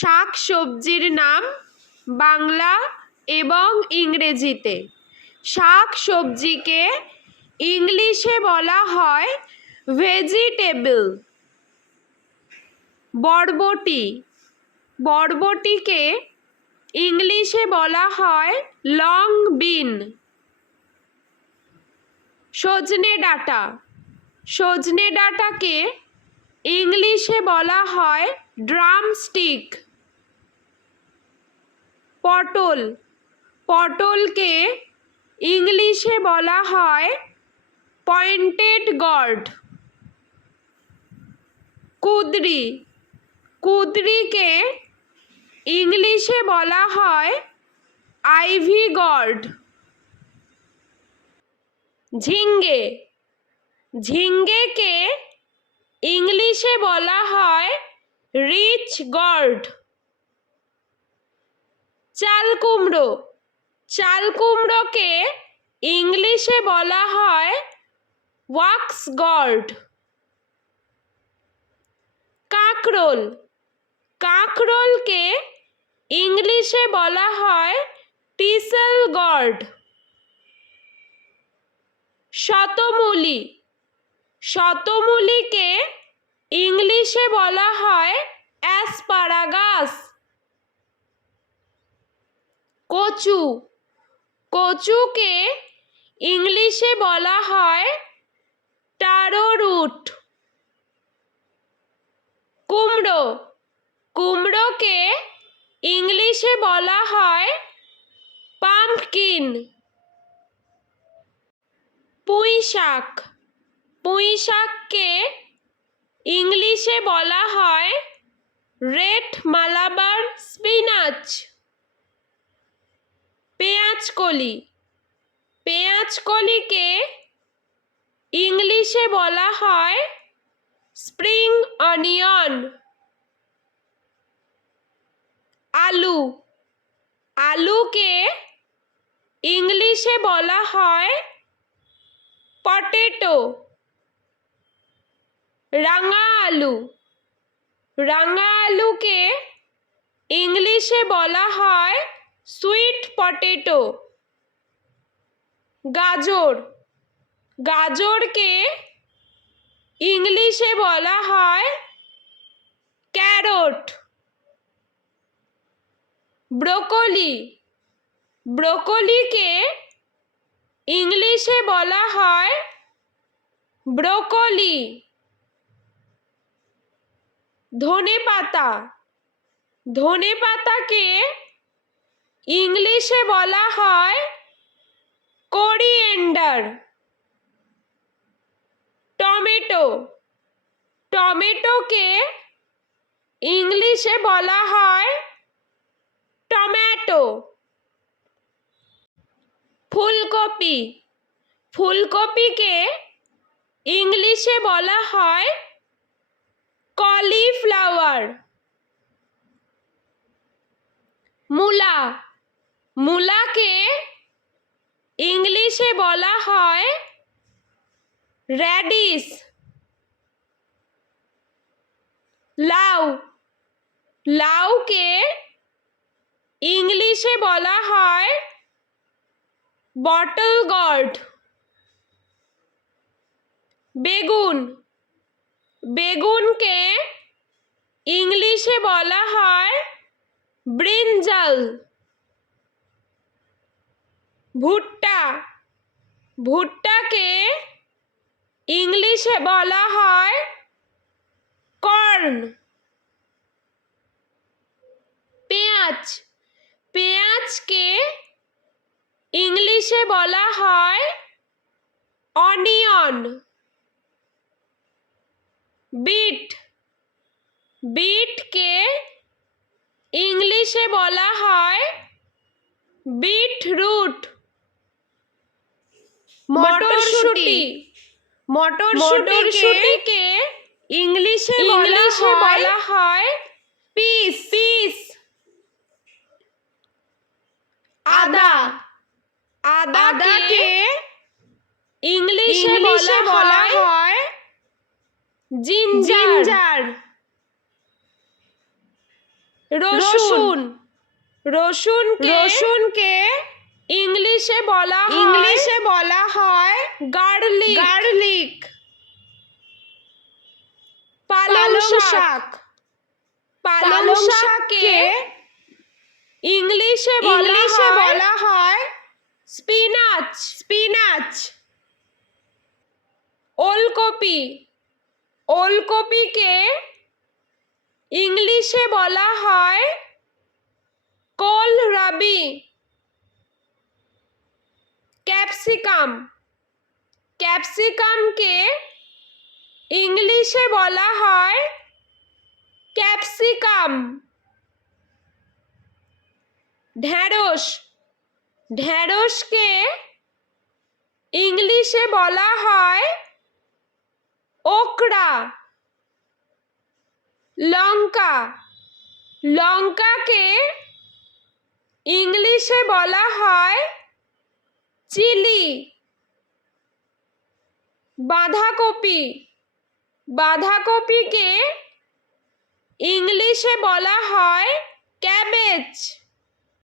শাক সবজির নাম বাংলা এবং ইংরেজিতে শাক সবজিকে ইংলিশে বলা হয় ভেজিটেবল বরবটি বরবটিকে ইংলিশে বলা হয় লং বিন সজনে ডাটা সজনে ডাটাকে ইংলিশে বলা হয় ড্রামস্টিক পটল পটলকে ইংলিশে বলা হয় পয়েন্টেড গড কুদরি কুদরিকে ইংলিশে বলা হয় আইভি গড ঝিঙ্গে ঝিঙ্গেকে ইংলিশে বলা হয় রিচ গর্ড চাল কুমড়ো চাল কুমড়োকে ইংলিশে বলা হয় ওয়াক্স গর্ড কাঁকরোল কাঁকরোলকে ইংলিশে বলা হয় টিসেল গর্ড শতমূলি শতমূলিকে ইংলিশে বলা হয় অ্যাসপারাগাস কচু কচুকে ইংলিশে বলা হয় টারোরুট কুমড়ো কুমড়োকে ইংলিশে বলা হয় পাম্পকিন পুঁই শাক পুঁই শাককে ইংলিশে বলা হয় রেড মালাবার স্পিনাচ পেঁয়াজকলি পেঁয়াজকলিকে ইংলিশে বলা হয় স্প্রিং অনিয়ন আলু আলুকে ইংলিশে বলা হয় পটেটো রাঙা আলু রাঙা আলুকে ইংলিশে বলা হয় সুইট পটেটো গাজর গাজরকে ইংলিশে বলা হয় ক্যারট ব্রোকলি ব্রোকলিকে ইংলিশে বলা হয় ব্রোকলি ধনে পাতা ধনে পাতাকে ইংলিশে বলা হয় কোরিয়েন্ডার টমেটো টমেটোকে ইংলিশে বলা হয় টমেটো ফুলকপি ফুলকপিকে ইংলিশে বলা হয় কলিফ্লাওয়ার মূলা মূলাকে ইংলিশে বলা হয় র্যাডিস লাউ লাউকে ইংলিশে বলা হয় বটল গর্ড বেগুন বেগুনকে ইংলিশে বলা হয় ব্রিঞ্জাল ভুট্টা ভুট্টাকে ইংলিশে বলা হয় কর্ন পেঁয়াজ পেঁয়াজকে ইংলিশে বলা হয় অনিয়ন বিট বিটকে ইংলিশে বলা হয় বিট রুট মটরশুটি মটরশুটিকে ইংলিশে ইংলিশে বলা হয় পিস পিস আদা আদাকে ইংলিশে বলা হয় জিঞ্জার রসুন রসুনকে ইংলিশে বলা ইংলিশে বলা হয় গার্লিক গার্লিক পালং শাক পালং শাককে ইংলিশে ইংলিশে বলা হয় স্পিনাচ স্পিনাচ ওলকপি ওলকপিকে ইংলিশে বলা হয় কোল রাবি ক্যাপসিকাম ক্যাপসিকামকে ইংলিশে বলা হয় ক্যাপসিকাম ঢ্যাঁড়স ঢ্যাঁড়সকে ইংলিশে বলা হয় লঙ্কা লঙ্কাকে ইংলিশে বলা হয় চিলি বাঁধাকপি বাঁধাকপিকে ইংলিশে বলা হয় ক্যাবেজ